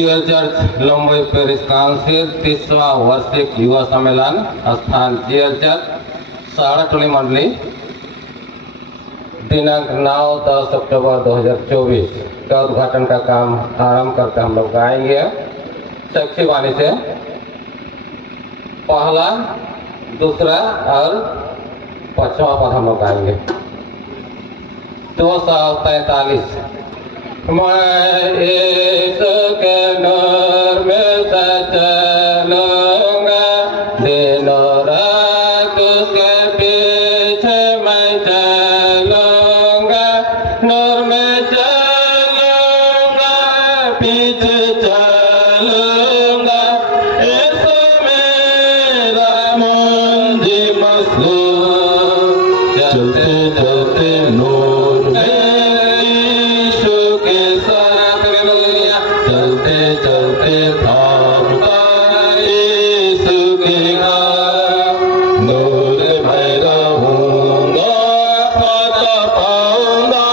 GL church लंबई Paris council 30वां वार्षिक युवा सम्मेलन स्थान जीएल चर्च साड़ाटोली मंडली दिनांक 9-10 अक्टूबर 2024 का उद्घाटन का काम आरंभ करके हम लोग गाएंगे। साक्षी वाणी से पहला, दूसरा और 5वां पद हम लोग गाएंगे। 243 मैं यीशु के नूर में चलूंगा, दिनों रात उसके पीछे मैं चलूंगा, नूर में चलूंगा, पीछे चलूंगा, यीशु मेरा मुंजी मसलूब, चलते चलते नूर में चलते थामता यीशु के नाम, नूर में रहूंगा, पाता पाऊंगा,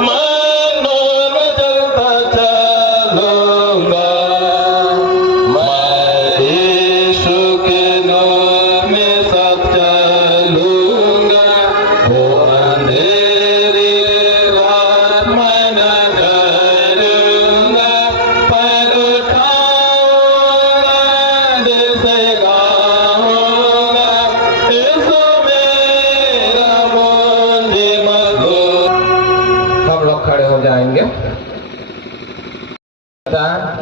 मैं नूर में चलता चलूंगा, मैं यीशु के नूर में सब चलूंगा, वो अंधेरी रात मैं न डरूंगा, खड़े हो जाएंगे।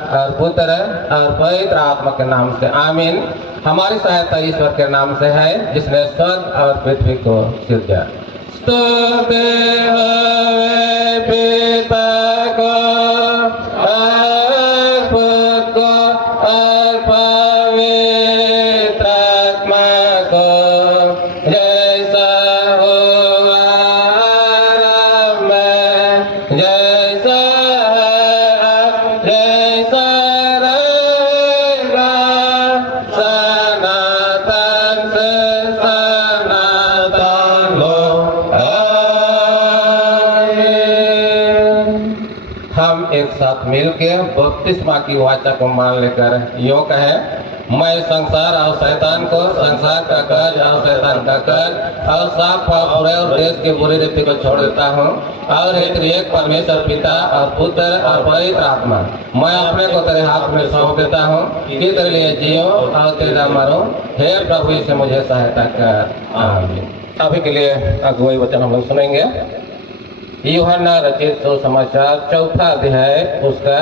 और पुत्र और पवित्र आत्मा के नाम से आमीन। हमारी सहायता ईश्वर के नाम से है जिसने स्वर्ग और पृथ्वी को सृजा। स्तुति होवे पिता को और पुत्र को और पवित्र आत्मा को, जैसा हुआ जैसा जैसा रहेगा, सनातन से सनातन लो आमीन। हम एक साथ मिलकर बपतिस्मा की वाचा को मान लेकर यूं कहें, मैं संसार और शैतान को, संसार का कर्ज और शैतान का कर्ज और साफ बुरे और देश की बुरी रीति को छोड़ देता हूँ और एक परमेश्वर पिता और पुत्र और पवित्र आत्मा, मैं अपने को तेरे हाथ में सौंप देता हूँ कि तेरे लिए जियो और तेरा मरो। हे प्रभु इसे मुझे सहायता कर, आमीन। अभी के लिए अगुवाई वचन हम लोग सुनेंगे। यूहन्ना रचित सुसमाचार 4 अध्याय उसका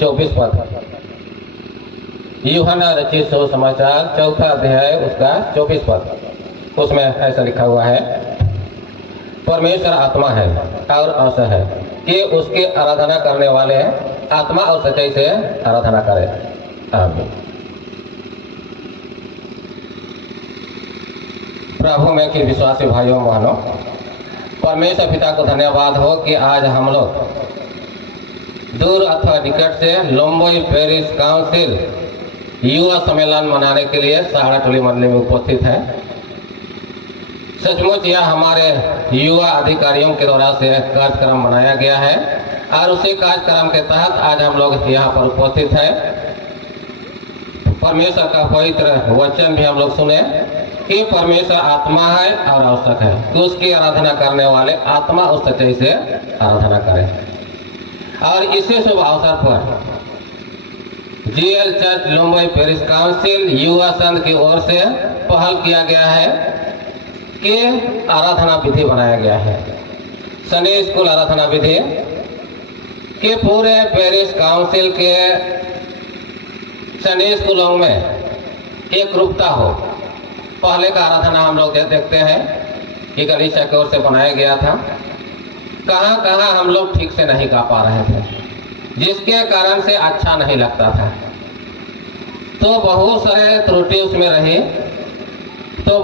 24 पद। यूहन्ना रचित सुसमाचार 4 अध्याय उसका 24 पद। उसमें ऐसा लिखा हुआ है, परमेश्वर आत्मा है और ऐसा है कि उसकी आराधना करने वाले आत्मा और सच्चाई से आराधना करें, आमीन। प्रभु में कि विश्वासी भाइयों बहनों, परमेश्वर पिता को धन्यवाद हो कि आज हम लोग दूर अथवा निकट से लंबई पेरिस काउंसिल युवा सम्मेलन मनाने के लिए साड़ाटोली मंडली में उपस्थित हैं। सचमुच यह हमारे युवा अधिकारियों के द्वारा से कार्यक्रम बनाया गया है और उसी कार्यक्रम के तहत आज हम लोग यहाँ पर उपस्थित हैं। परमेश्वर का पवित्र वचन भी हम लोग सुने कि परमेश्वर आत्मा है और आवश्यक है कि उसकी आराधना करने वाले आत्मा और सच्चाई से आराधना करें। और इसी शुभ अवसर पर जीएल चर्च लंबई पेरिस काउंसिल युवा संघ की ओर से पहल किया गया है कि आराधना विधि बनाया गया है। संडे स्कूल आराधना विधि कि पूरे पेरिस काउंसिल के संडे स्कूलों में एक रूपता हो। पहले का आराधना हम लोग देखते हैं कि कलीसिया की ओर से बनाया गया था, कहाँ कहाँ हम लोग ठीक से नहीं गा पा रहे थे, जिसके कारण से अच्छा नहीं लगता था। तो बहुत सारे त्रुटि उसमें रही। तो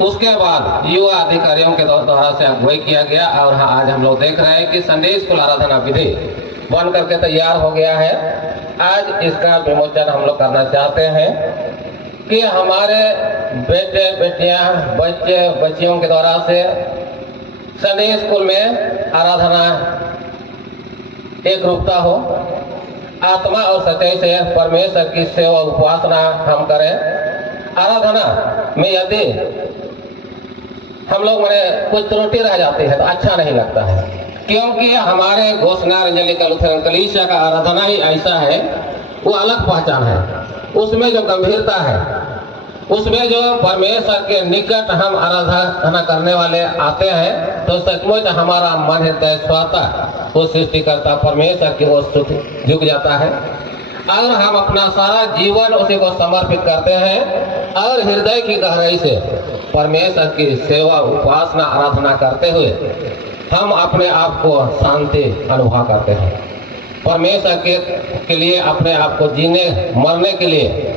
उसके बाद युवा अधिकारियों के द्वारा से अगुवाई किया गया और आज हम लोग देख रहे हैं कि संडे स्कूल आराधना विधि बन करके तैयार हो गया है। आज इसका विमोचन हम लोग करना चाहते हैं कि हमारे बेटे बेटियां बच्चे बच्चियों के द्वारा से संडे स्कूल में आराधना एक रूपता हो आत्मा और सच्चाई से परमेश्वर की सेवा उपासना हम करें। आराधना में यदि हम लोग में कुछ त्रुटि रह जाती है तो अच्छा नहीं लगता है, क्योंकि हमारे घोषणा एवेंजेलिकल लूथरन कलीसिया का आराधना ही ऐसा है, वो अलग पहचान है। उसमें जो गंभीरता है, उसमें जो परमेश्वर के निकट हम आराधना करने वाले आते हैं, तो सचमुच हमारा मन हृदय स्वतः वो सृष्टिकर्ता परमेश्वर की ओर झुक जाता है और हम अपना सारा जीवन उसी को समर्पित करते हैं और हृदय की गहराई से परमेश्वर की सेवा उपासना आराधना करते हुए हम अपने आप को शांति अनुभव करते हैं। परमेश्वर के लिए अपने आप को जीने मरने के लिए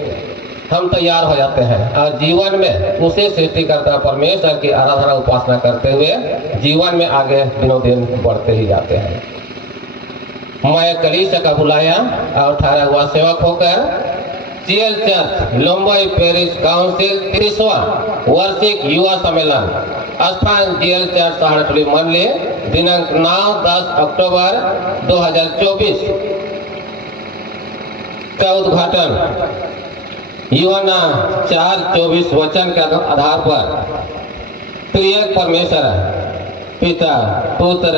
हम तैयार हो जाते हैं और जीवन में उसे सृष्टिकर्ता परमेश्वर की आराधना उपासना करते हुए जीवन में आगे दिनों दिन बढ़ते ही जाते हैं। मैं कलीसिया का बुलाया और ठहरा हुआ सेवक होकर CL चर्च लंबई पेरिस काउंसिल 30वां वार्षिक युवा सम्मेलन स्थान CL चर्च सहारनपुर मंडली दिनांक 9-10 अक्टूबर 2024 का उद्घाटन यूहन्ना 4:24 वचन के आधार पर त्रिएक परमेश्वर पिता पुत्र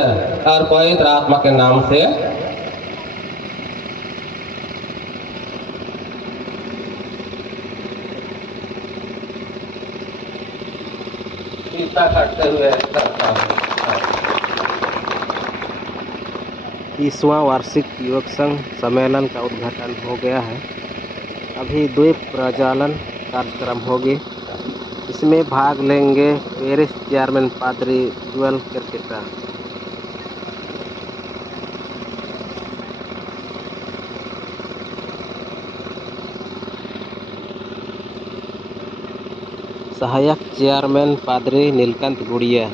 और पवित्र आत्मा के नाम से करते हुए करता हूँ। 30वां वार्षिक युवक संघ सम्मेलन का उद्घाटन हो गया है। अभी द्वीप प्रज्वलन कार्यक्रम होगी। इसमें भाग लेंगे पेरिस चेयरमैन पादरी जुएल क्रिकेटर, सहायक चेयरमैन पादरी नीलकंठ गुड़िया,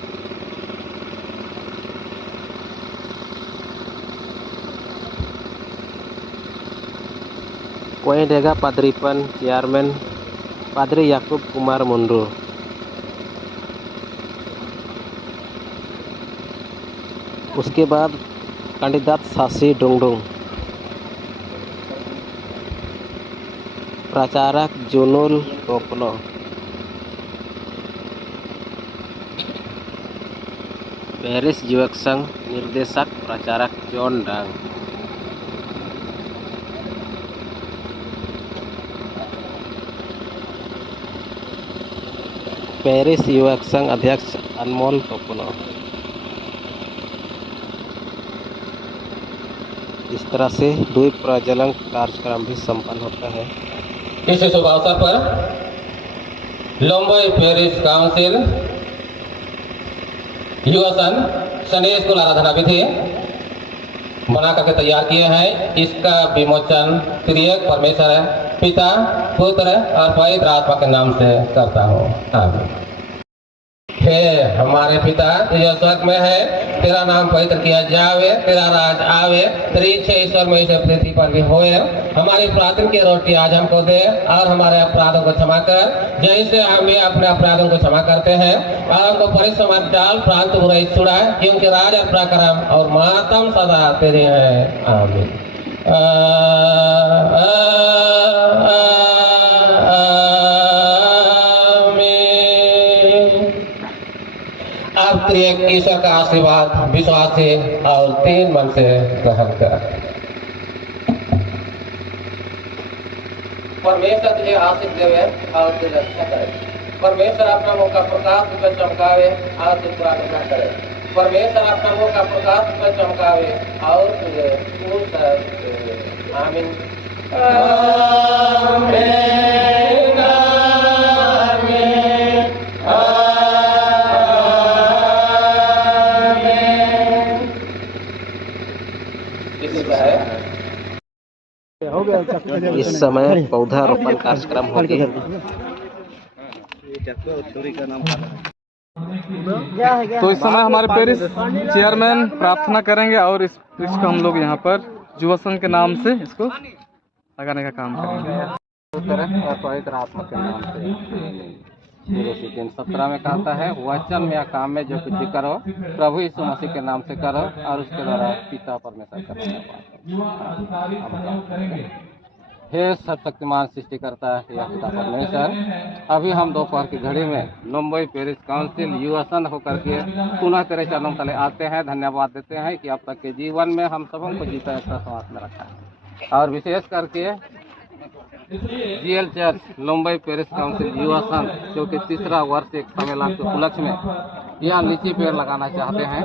कोयडेगा पादरीपन चेयरमैन पादरी याकूब कुमार मुंडू, उसके बाद कैंडिडेट सासी डुंगडुंग, प्रचारक जुनूल टोपनो, पेरिस युवक संघ निर्देशक प्रचारक जॉन डांग, पेरिस युवक संघ अध्यक्ष अनमोल टोपनो। इस तरह से द्वीप प्रज्वलन कार्यक्रम भी संपन्न होता है। इस शुभ अवसर पर लंबई पेरिस काउंसिल युवा संघ संडे स्कूल आराधना विधि बना करके तैयार किए हैं। इसका विमोचन त्रिएक परमेश्वर पिता पुत्र और पवित्र आत्मा के नाम से करता हूँ। आमीन। हे हमारे पिता जो स्वर्ग में है, तेरा नाम पवित्र किया जावे, तेरा राज आवे, तेरी इच्छा ईश्वर में इसे पृथ्वी पर भी होए। हमारी प्रातः की रोटी आज हमको दे और हमारे अपराधों को क्षमा कर जैसे हम भी अपने अपराधों को क्षमा करते हैं, और हमको परीक्षा मत डाल परंतु बुराई छुड़ा, क्योंकि राज और पराक्रम और महत्तम सदा तेरे हैं। आमीन। अब त्रिएक ईश्वर का आशीर्वाद विश्वास से और 3 मन से ग्रहण कर। परमेश्वर तुझे आशीष देवे और तुझे रक्षा करे। परमेश्वर अपना मुख का प्रकाश तुझ पर चमकावे और तुझ पर अनुग्रह करे। परमेश्वर अपना मुख का प्रकाश तुझ पर चमकावे और तुझे पूर्ण करे। आमीन। इस समय पौधारोपण कार्यक्रम हो गया। तो इस समय हमारे पेरिस चेयरमैन प्रार्थना करेंगे और इसको हम लोग यहाँ पर युवा संघ के नाम से इसको लगाने का काम करेंगे। पवित्र आत्मा के नाम से 3:17 में कहता है, वचन में या काम में जो कुछ भी करो प्रभु यीशु मसीह के नाम से करो और उसके द्वारा पिता परमेश्वर का धन्यवाद। हे सर्वशक्तिमान सृष्टिकर्ता या पिता परमेश्वर, अभी हम दोपहर की घड़ी में मुंबई पेरिस काउंसिल युवा संघ होकर के पुनः तेरे चरणों तले आते हैं। धन्यवाद देते हैं कि अब तक के जीवन में हम सबों को जीता है साथ में रखा है, और विशेष करके GL church Mumbai Paris council युवा संघ जो कि 3रा वार्षिक सम्मेलन के उपलक्ष्य में यह लीची पेड़ लगाना चाहते हैं।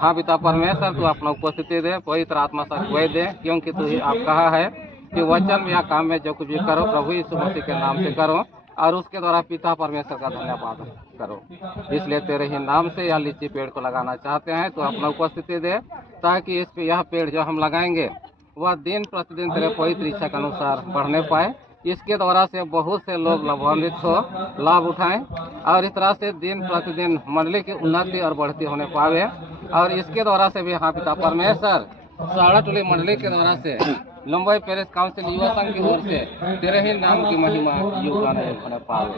हाँ पिता परमेश्वर, तू अपना उपस्थिति दे, पवित्र आत्मा से अगुवाई दे, क्योंकि तू ही आप कहा है कि वचन में या काम में जो कुछ भी करो प्रभु यीशु मसीह के नाम से करो और उसके द्वारा पिता परमेश्वर का धन्यवाद करो। इसलिए तेरे ही नाम से यह लीची पेड़ को लगाना चाहते हैं। तो अपना उपस्थिति दे ताकि इस पे यह पेड़ जो हम लगाएंगे वह दिन प्रतिदिन तेरे पवित्र इच्छा के अनुसार बढ़ने पाए। इसके द्वारा से बहुत से लोग लाभान्वित हो, लाभ उठाएं और इस तरह से दिन प्रतिदिन मंडली की उन्नति और बढ़ती होने पावे। और इसके द्वारा से भी हाँ पिता परमेश्वर, साड़ा टोली मंडली के द्वारा से मुंबई पेरिस काउंसिल युवा संघ की ओर से तेरे ही नाम की महिमा योगदान होने पावे।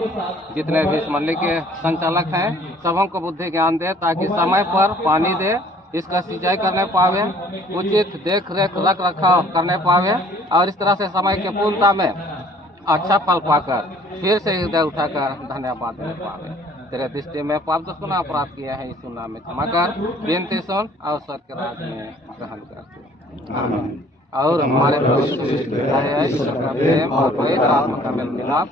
जितने भी इस मंडली के संचालक हैं सबों को बुद्धि ज्ञान दे ताकि समय पर पानी दे, इसका सिंचाई करने पावे, उचित देख रेख रख रखाव करने पावे और इस तरह से समय के पूर्णता में अच्छा फल पाकर फिर से हृदय उठाकर धन्यवाद देने पावे। तेरे दृष्टि में पाप दुष्गुना अपराध किया है, यीशु नाम में क्षमा कर, विनती सुन और स्वर्ग के राज्य में ग्रहण कर। और हमारे ईश्वर का प्रेम और पवित्र आत्मा का मेल मिलाप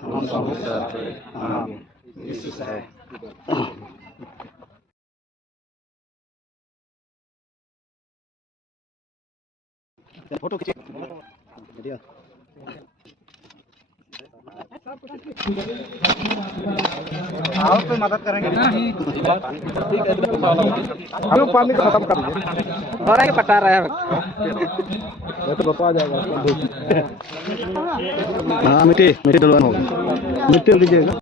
फोटो खींचे और कोई मदद करेंगे हम लोग पानी खत्म कर दीजिए और आगे पटा रहा है तो बता जाएगा। हाँ मिट्टी डलवाना होगा, मिट्टी दीजिएगा।